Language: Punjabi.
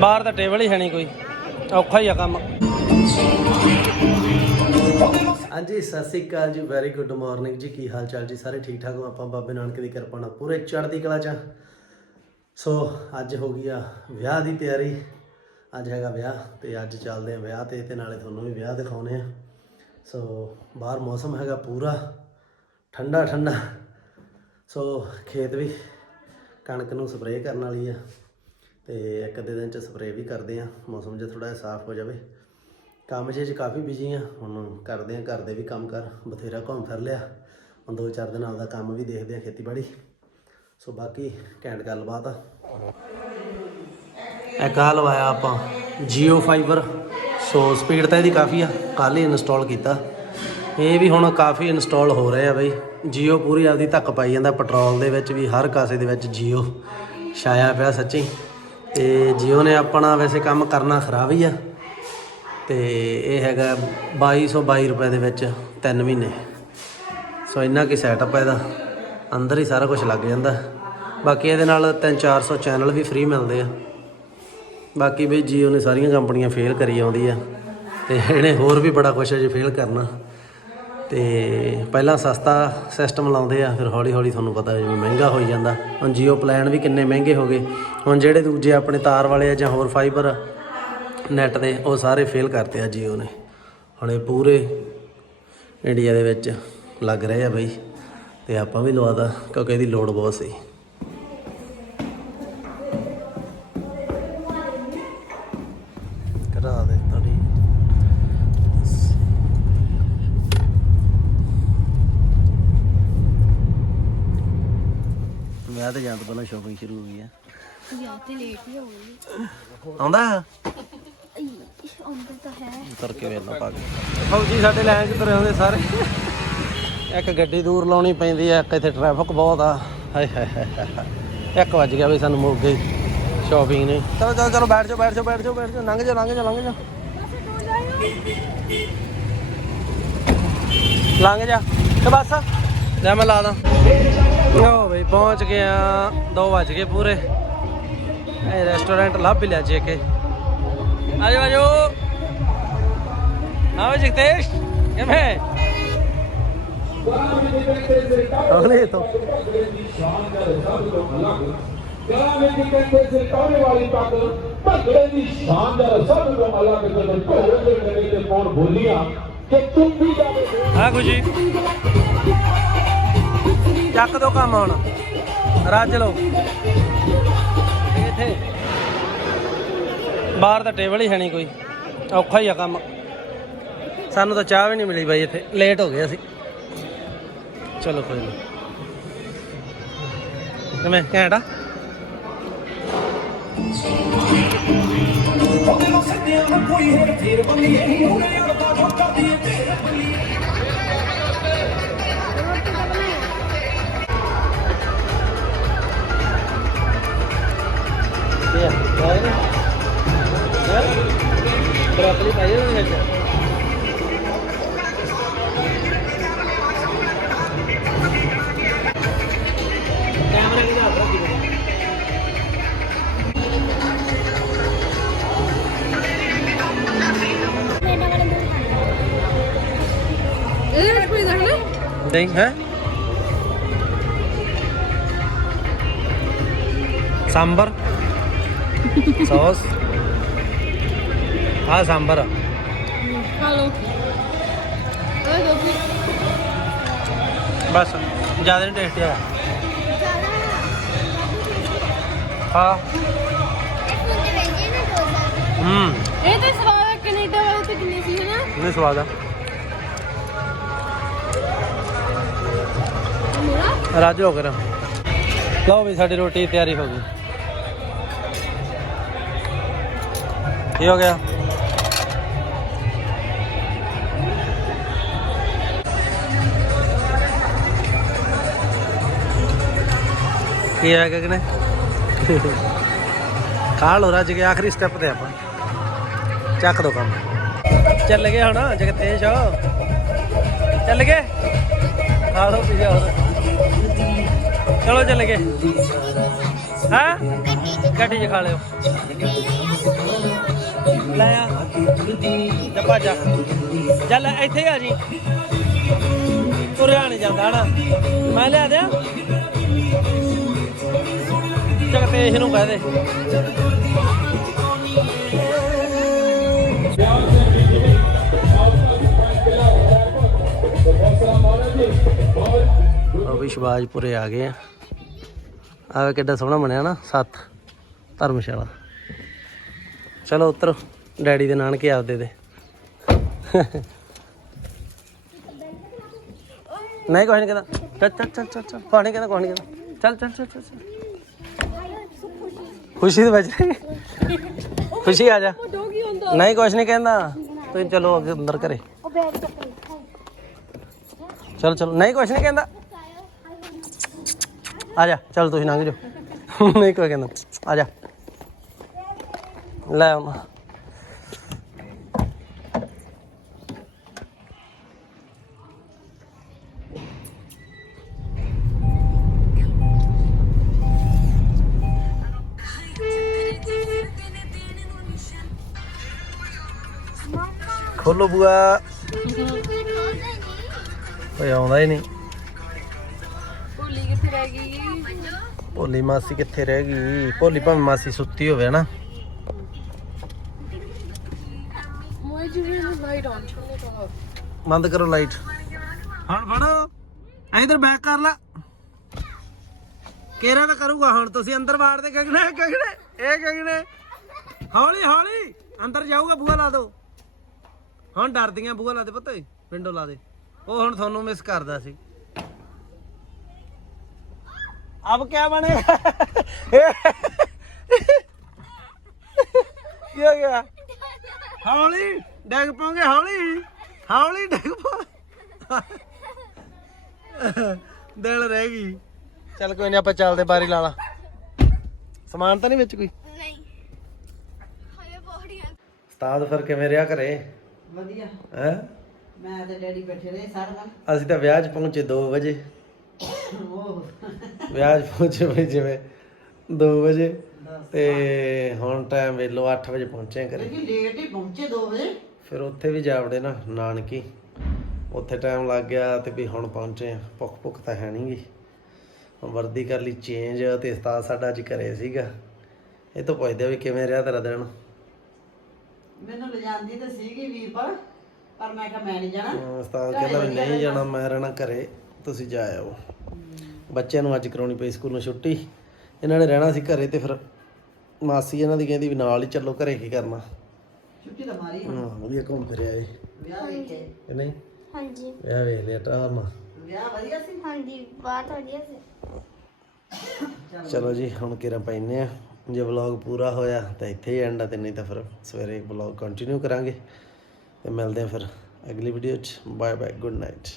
ਬਾਹਰ ਤਾਂ ਟੇਬਲ ਹੀ ਹੈ ਨਹੀਂ ਕੋਈ। ਔਖਾ ਹੀ ਆ ਕੰਮ। ਹਾਂਜੀ, ਸਤਿ ਸ੍ਰੀ ਅਕਾਲ ਜੀ ਵੈਰੀ ਗੁੱਡ ਮਾਰਨਿੰਗ ਜੀ। ਕੀ ਹਾਲ ਚਾਲ ਜੀ? ਸਾਰੇ ਠੀਕ ਠਾਕ ਹੋ? ਆਪਾਂ ਬਾਬੇ ਨਾਨਕ ਦੀ ਕਿਰਪਾ ਨਾਲ ਪੂਰੇ ਚੜ੍ਹਦੀ ਕਲਾ ਚ ਸੋ ਅੱਜ ਹੋ ਗਈ ਆ ਵਿਆਹ ਦੀ ਤਿਆਰੀ। ਅੱਜ ਹੈਗਾ ਵਿਆਹ ਤੇ ਅੱਜ ਚੱਲਦੇ ਆ ਵਿਆਹ ਤੇ ਤੇ ਨਾਲੇ ਤੁਹਾਨੂੰ ਵੀ ਵਿਆਹ ਦਿਖਾਉਨੇ ਆ। ਸੋ ਬਾਹਰ ਮੌਸਮ ਹੈਗਾ ਪੂਰਾ ਠੰਡਾ ਠੰਡਾ ਸੋ ਖੇਤ ਵੀ ਕਣਕ ਨੂੰ ਸਪਰੇਅ ਕਰਨ ਵਾਲੀ ਆ। ਤੇ ਇੱਕ ਅੱਧੇ ਦਿਨ ਚ ਸਪਰੇਅ ਵੀ ਕਰਦੇ ਆ ਮੌਸਮ ਜੇ ਥੋੜਾ ਜਿਹਾ ਸਾਫ਼ ਹੋ ਜਾਵੇ। ਕੰਮ 'ਚ ਕਾਫੀ ਬਿਜ਼ੀ ਆ ਹੁਣ ਕਰਦੇ ਆ ਘਰ ਦੇ ਵੀ ਕੰਮ ਕਰ, ਬਥੇਰਾ ਘੁੰਮ ਫਿਰ ਲਿਆ। ਹੁਣ ਦੋ ਚਾਰ ਦਿਨ ਆਪਦਾ ਕੰਮ ਵੀ ਦੇਖਦੇ ਆ ਖੇਤੀਬਾੜੀ। ਸੋ ਬਾਕੀ ਘੈਂਟ ਗੱਲਬਾਤ ਆ। ਇੱਕ ਆਹ ਲਵਾਇਆ ਆਪਾਂ ਜੀਓ ਫਾਈਬਰ ਸੋ ਸਪੀਡ ਤਾਂ ਇਹਦੀ ਕਾਫੀ ਆ ਕੱਲ ਹੀ ਇੰਸਟਾਲ ਕੀਤਾ। ਇਹ ਵੀ ਹੁਣ ਕਾਫੀ ਇੰਸਟਾਲ ਹੋ ਰਹੇ ਆ ਬਈ। ਜੀਓ ਪੂਰੀ ਆਪਦੀ ਧੱਕ ਪਾਈ ਜਾਂਦਾ ਪੈਟਰੋਲ ਦੇ ਵਿੱਚ ਵੀ, ਹਰ ਕਾਸੇ ਦੇ ਵਿੱਚ ਜੀਓ ਛਾਇਆ ਪਿਆ ਸੱਚੀ। ਤੇ ਜੀਓ ਨੇ ਆਪਣਾ ਵੈਸੇ ਕੰਮ ਕਰਨਾ ਖਰਾਬ ਹੀ ਆ, ਤੇ ਇਹ ਹੈਗਾ 2222 ਰੁਪਏ ਦੇ ਵਿੱਚ 3 ਮਹੀਨੇ। ਸੋ ਇੰਨਾ ਕੀ ਸੈਟਅਪ ਹੈ ਇਹਦਾ। ਅੰਦਰ ਹੀ ਸਾਰਾ ਕੁਝ ਲੱਗ ਜਾਂਦਾ। ਬਾਕੀ ਇਹਦੇ ਨਾਲ 3-400 ਚੈਨਲ ਵੀ ਫ੍ਰੀ ਮਿਲਦੇ ਆ। ਬਾਕੀ ਵੀ ਜੀਓ ਨੇ ਸਾਰੀਆਂ ਕੰਪਨੀਆਂ ਫੇਲ ਕਰੀ ਆਉਂਦੀ ਆ। ਤੇ ਇਹਨੇ ਹੋਰ ਵੀ ਬੜਾ ਕੁਝ ਅਜੇ ਫੇਲ ਕਰਨਾ। ਤੇ ਪਹਿਲਾਂ ਸਸਤਾ ਸਿਸਟਮ ਲਾਉਂਦੇ ਆ, ਫਿਰ ਹੌਲੀ ਹੌਲੀ ਤੁਹਾਨੂੰ ਪਤਾ ਜਿਵੇਂ ਮਹਿੰਗਾ ਹੋਈ ਜਾਂਦਾ। ਹੁਣ ਜੀਓ ਪਲਾਨ ਵੀ ਕਿੰਨੇ ਮਹਿੰਗੇ ਹੋ ਗਏ। ਹੁਣ ਜਿਹੜੇ ਦੂਜੇ ਆਪਣੇ ਤਾਰ ਵਾਲੇ ਆ ਜਾਂ ਹੋਰ ਫਾਈਬਰ ਨੈਟ ਦੇ, ਉਹ ਸਾਰੇ ਫੇਲ ਕਰਤੇ ਆ ਜੀਓ ਨੇ। ਹੁਣ ਇਹ ਪੂਰੇ ਇੰਡੀਆ ਦੇ ਵਿੱਚ ਲੱਗ ਰਹੇ ਆ ਬਈ, ਤੇ ਆਪਾਂ ਵੀ ਲਵਾਦਾ ਕਿਉਂਕਿ ਇਹਦੀ ਲੋਡ ਬਹੁਤ ਸੀ। ਵਿਆਹ ਤੇ ਜਾਣ ਤੋਂ ਪਹਿਲਾਂ ਸ਼ਾਪਿੰਗ ਸ਼ੁਰੂ ਹੋ ਗਈ ਆ। ਤੇ ਲੇਟ ਹੀ ਹੋ ਗਈ। ਆਉਂਦਾ? ਅੰਦਰ ਤਾਂ ਹੈ ਉਤਰ ਕੇ ਵੇਲਾ ਪਾ ਕੇ। ਫੌਜੀ ਸਾਡੇ ਲਾਈਨ 'ਚ ਤੁਰੇ ਹੁੰਦੇ ਸਾਰੇ। ਇੱਕ ਗੱਡੀ ਦੂਰ ਲਾਉਣੀ ਪੈਂਦੀ ਆ ਇੱਕ ਇੱਥੇ ਟ੍ਰੈਫਿਕ ਬਹੁਤ ਆ। ਹਾਏ ਹਾਏ ਹਾਏ ਹਾਏ ਹਾਏ। ਇੱਕ ਵੱਜ ਗਿਆ ਵੀ ਸਾਨੂੰ ਮੁੱਕ ਗਈ ਸ਼ਾਪਿੰਗ ਨੇ। ਚਲੋ ਚਲੋ ਚਲੋ ਬੈਠ ਜਾਓ ਬੈਠ ਜਾਓ ਬੈਠ ਜਾਓ ਬੈਠ ਜਾਓ। ਲੰਘ ਜਾਓ ਲੰਘ ਜਾਓ ਲੰਘ ਜਾਓ ਲੰਘ ਜਾ। ਤੇ ਬਸ ਲੈ ਮੈਂ ਲਾ ਦਾਂ। ਲੋ ਬਈ? ਪਹੁੰਚ ਗਏ ਆ। 2 ਵੱਜ ਗਏ ਪੂਰੇ। ਇਹ ਰੈਸਟੋਰੈਂਟ ਲੱਭ ਲਿਆ ਜੇ ਕੇ। ਆਜੋ ਆਜੋ। ਆਓ ਜਗਤੇਸ਼ ਕਿਵੇਂ? ਅਗਲੇ ਤੋਂ ਗਲਾਂ ਵਿੱਚ ਕਹਿੰਦੇ ਸਿਰਕਾਉਣੇ ਵਾਲੀ ਪੱਗ ਭੰਗੜੇ ਦੀ ਸ਼ਾਨਦਾਰ ਸਭ ਤੋਂ ਅਲੱਗ ਜਦੋਂ ਢੋਲ ਦੇ ਤੇ ਕੌਣ ਬੋਲੀਆਂ ਕਿ ਤੂੰ ਵੀ ਜਾਵੇ ਹਾਂ ਖੁਸ਼ੀ ਚੱਕ ਦੋ ਕੰਮ ਹੁਣ। ਰੱਜ ਲਓ। ਇੱਥੇ। ਬਾਹਰ ਤਾਂ ਟੇਬਲ ਹੀ ਹੈ ਨਹੀਂ ਕੋਈ। ਔਖਾ ਹੀ ਆ ਕੰਮ। ਸਾਨੂੰ ਤਾਂ ਚਾਹ ਵੀ ਨਹੀਂ ਮਿਲੀ ਬਾਈ ਇੱਥੇ। ਲੇਟ ਹੋ ਗਏ ਅਸੀਂ। ਚਲੋ ਕੋਈ ਨਹੀਂ ਕਿਵੇਂ? ਘੈਂਟਾ ਕੀ ਹੈ ਦੇਖ ਹੈ सांबर सॉस हाँ सांबर ਹਲੋ ਇਹ ਦੋ ਫਿਰ बस ज़्यादा नहीं टेस्टी है हाँ हम्म ਇਹ ਤਾਂ ਸਵਾਦ ਕੈਨੇਡਾ ਵਾਲੇ ਤੇ ਕਿੰਨੇ ਸੀ ਹਨਾ नहीं स्वाद है ਮੇਰਾ ਰਾਜੂ ਹੋ ਕਰ ਲਓ ਵੀ ਸਾਡੀ ਰੋਟੀ ਦੀ ਤਿਆਰੀ ਹੋ ਗਈ। ਕੀ ਹੋ ਗਿਆ? ਕੀ ਹੈ ਗਗਨੇ? ਖਾ ਲੋ ਰੱਜ ਕੇ, ਆਖਰੀ ਸਟੈਪ ਤੇ ਆਪਾਂ। ਚੱਕ ਦੋ ਕੰਮ। ਚੱਲ ਗਏ ਹੁਣ, ਜਗਤੇਸ਼। ਚੱਲ ਗਏ। ਖਾ ਲੋ ਪੀਜ਼ਾ ਹੁਣ। ਚਲੋ ਚੱਲ ਗਏ। ਹਾਂ? ਗੱਡੀ 'ਚ ਖਾ ਲਿਓ। ਲੈ ਆ। ਜਾ ਭੱਜ ਜਾ ਜਾ ਇੱਥੇ ਆ ਜੀ। ਤੁਰਿਆ ਨਹੀਂ ਜਾਂਦਾ, ਹਨਾ? ਮੈਂ ਲਿਆ ਦਿਆਂ। ਜਗਤੇਸ਼ ਨੂੰ ਕਹਿ ਦੇ। ਅਭੀ ਆ ਗਏ ਆ। ਆਵੇ ਕਿੱਡਾ ਸੋਹਣਾ ਬਣਿਆ ਨਾ ਸੱਤ ਧਰਮਸ਼ਾਲਾ। ਚਲੋ ਉਤਰੋ ਡੈਡੀ ਦੇ ਨਾਨਕੇ ਆਪਦੇ ਦੇ। ਨਹੀਂ ਕੋਈ ਨਹੀਂ ਕਹਿੰਦਾ। ਚੱਲ ਚੱਲ ਚੱਲ ਚੱਲ ਨਹੀਂ ਕਹਿੰਦਾ ਕੋਈ ਨਹੀਂ ਕਹਿੰਦਾ। ਚੱਲ ਚੱਲ ਚੱਲ ਚੱਲ। ਖੁਸ਼ੀ ਦੇ ਵਿੱਚ ਖੁਸ਼ੀ ਆ ਜਾ। ਨਹੀਂ ਕੁਛ ਨਹੀਂ ਕਹਿੰਦਾ। ਤੁਸੀਂ ਚਲੋ ਅੱਗੇ ਅੰਦਰ ਘਰੇ। ਚਲ ਚਲ। ਨਹੀਂ ਕੁਛ ਨਹੀਂ ਕਹਿੰਦਾ। ਆ ਜਾ, ਚਲ ਤੁਸੀਂ ਲੰਘ ਜਾਓ। ਨਹੀਂ ਕੋਈ ਕਹਿੰਦਾ, ਆ ਜਾ। ਲੈ ਆਉਣਾ। ਖੋਲੋ ਬੂਆ। ਓਏ, ਆਉਂਦਾ ਹੀ ਨਹੀਂ। ਕਿੱਥੇ ਰਹਿ ਗਈ? ਭੋਲੀ ਮਾਸੀ ਕਿੱਥੇ ਰਹਿ ਗਈ? ਭੋਲੀ ਭਾਵੇਂ ਮਾਸੀ ਸੁੱਤੀ ਹੋਵੇ ਨਾ ਮੋਏ ਜੀ ਨੂੰ ਲਾਈਟ ਆਨ ਛੋਨੇ ਕਹਾ ਬੰਦ ਕਰੋ ਲਾਈਟ ਹੁਣ ਫੜੋ। ਇਧਰ ਬੈਕ ਕਰ ਲਾ। ਕੇਰਾ ਤਾਂ ਕਰੂਗਾ ਹੁਣ ਤੁਸੀਂ ਅੰਦਰ ਬਾੜ ਦੇ ਗਗਨੇ ਗਗਨੇ ਇਹ ਗਗਨੇ। ਹੌਲੀ ਹੌਲੀ। ਅੰਦਰ ਜਾਊਗਾ ਬੂਹਾ ਲਾ ਦਿਓ ਹੁਣ ਡਰਦੀਆਂ ਬੂਹਾ ਲਾ ਦੇ ਪਤਾ। ਵਿੰਡੋ ਲਾ ਦੇ। ਉਹ ਹੁਣ ਤੁਹਾਨੂੰ ਮਿਸ ਕਰਦਾ ਸੀ। ਬਣੇਗਾ ਕੀ ਹੋ ਗਿਆ ਹੌਲੀ ਡੈਗ ਪਾਉਂਗੇ ਹੌਲੀ ਹੌਲੀ ਡੈਗ ਪਾ ਦਿਲ ਰਹਿ ਗਈ ਚੱਲ ਕੋਈ ਨਹੀਂ ਆਪਾਂ ਚੱਲਦੇ ਬਾਰੀ ਲਾ ਲਾ ਸਮਾਨ ਤਾਂ ਨਹੀਂ ਵਿੱਚ ਕੋਈ ਨਹੀਂ ਹਾਏ ਬੋੜੀਆਂ ਉਸਤਾਦ ਫਿਰ ਕਿਵੇਂ ਰਿਹਾ ਘਰੇ ਵਧੀਆ ਹੈ ਮੈਂ ਤੇ ਡੈਡੀ ਬੈਠੇ ਰਹੇ ਸਾਰਾ ਦਿਨ ਅਸੀਂ ਤਾਂ ਵਿਆਹ 'ਚ ਪਹੁੰਚੇ 2 ਵਜੇ ਉਹ। ਵਿਆਹ 'ਚ ਪਹੁੰਚੇ ਬਈ ਜਿਵੇਂ 2 ਵਜੇ ਤੇ ਹੁਣ ਟਾਈਮ ਵੇਲੋ 8 ਵਜੇ ਪਹੁੰਚੇ ਘਰੇ। ਲੇਕਿਨ ਲੇਟ ਹੀ ਪਹੁੰਚੇ 2 ਵਜੇ। ਫਿਰ ਉੱਥੇ ਵੀ ਜਾਵੜੇ ਨਾ ਨਾਨਕੀ। ਉੱਥੇ ਟਾਈਮ ਲੱਗ ਗਿਆ ਤੇ ਵੀ ਹੁਣ ਪਹੁੰਚੇ ਆ। ਭੁੱਖ ਭੁੱਖ ਤਾਂ ਹੈ ਨਹੀਂਗੀ ਵਰਦੀ ਕਰ ਲਈ ਚੇਂਜ ਤੇ ਉਸਤਾਦ ਸਾਡਾ ਅੱਜ ਘਰੇ ਸੀਗਾ। ਇਹ ਤੋਂ ਪੁੱਛਦੇ ਵੀ ਕਿਵੇਂ ਰਿਹਾ ਤੇਰਾ ਦਿਨ? ਮੈਨੂੰ ਲਿਜਾਂਦੀ ਤਾਂ ਸੀਗੀ ਵੀਰਪਾਲ ਪਰ ਮੈਂ ਕਿਹਾ ਮੈਂ ਨਹੀਂ ਜਾਣਾ। ਉਸਤਾਦ ਕਹਿੰਦਾ ਵੀ ਨਹੀਂ ਜਾਣਾ ਮੈਂ ਰਹਿਣਾ ਘਰੇ। ਤੁਸੀਂ ਜਾ ਆਓ ਬੱਚਿਆਂ ਨੂੰ ਅੱਜ ਕਰਾਉਣੀ ਪਈ ਸਕੂਲੋਂ ਛੁੱਟੀ। ਇਹਨਾਂ ਨੇ ਰਹਿਣਾ ਸੀ ਘਰੇ ਤੇ ਫਿਰ ਮਾਸੀ ਇਹਨਾਂ ਦੀ ਕਹਿੰਦੀ ਵੀ ਨਾਲ ਹੀ ਚੱਲੋ ਘਰੇ ਕੀ ਕਰਨਾ। ਛੁੱਟੀ ਤਾਂ ਮਾਰੀ ਹਾਂ ਵਧੀਆ ਘੁੰਮ ਫਿਰ ਆਏ। ਵਿਆਹ ਵੇਖੇ ਕਿ ਨਹੀਂ? ਹਾਂਜੀ। ਵਿਆਹ ਵੇਖ ਲਿਆ ਟਾਰਨਾ ਵਿਆਹ ਵਧੀਆ ਸੀ? ਹਾਂਜੀ ਬਾਤ ਵਧੀਆ ਸੀ। ਚਲੋ। ਜੀ ਹੁਣ ਕਿਰਾਂ ਪੈਨੇ ਆ। ਜੇ ਵਲੌਗ ਪੂਰਾ ਹੋਇਆ ਤਾਂ ਇੱਥੇ ਹੀ ਐਂਡ ਆ ਤੇ ਨਹੀਂ ਤਾਂ ਫਿਰ ਸਵੇਰੇ ਵਲੌਗ ਕੰਟੀਨਿਊ ਕਰਾਂਗੇ। ਤੇ ਮਿਲਦੇ ਆ ਫਿਰ ਅਗਲੀ ਵੀਡੀਓ 'ਚ। Bye bye good night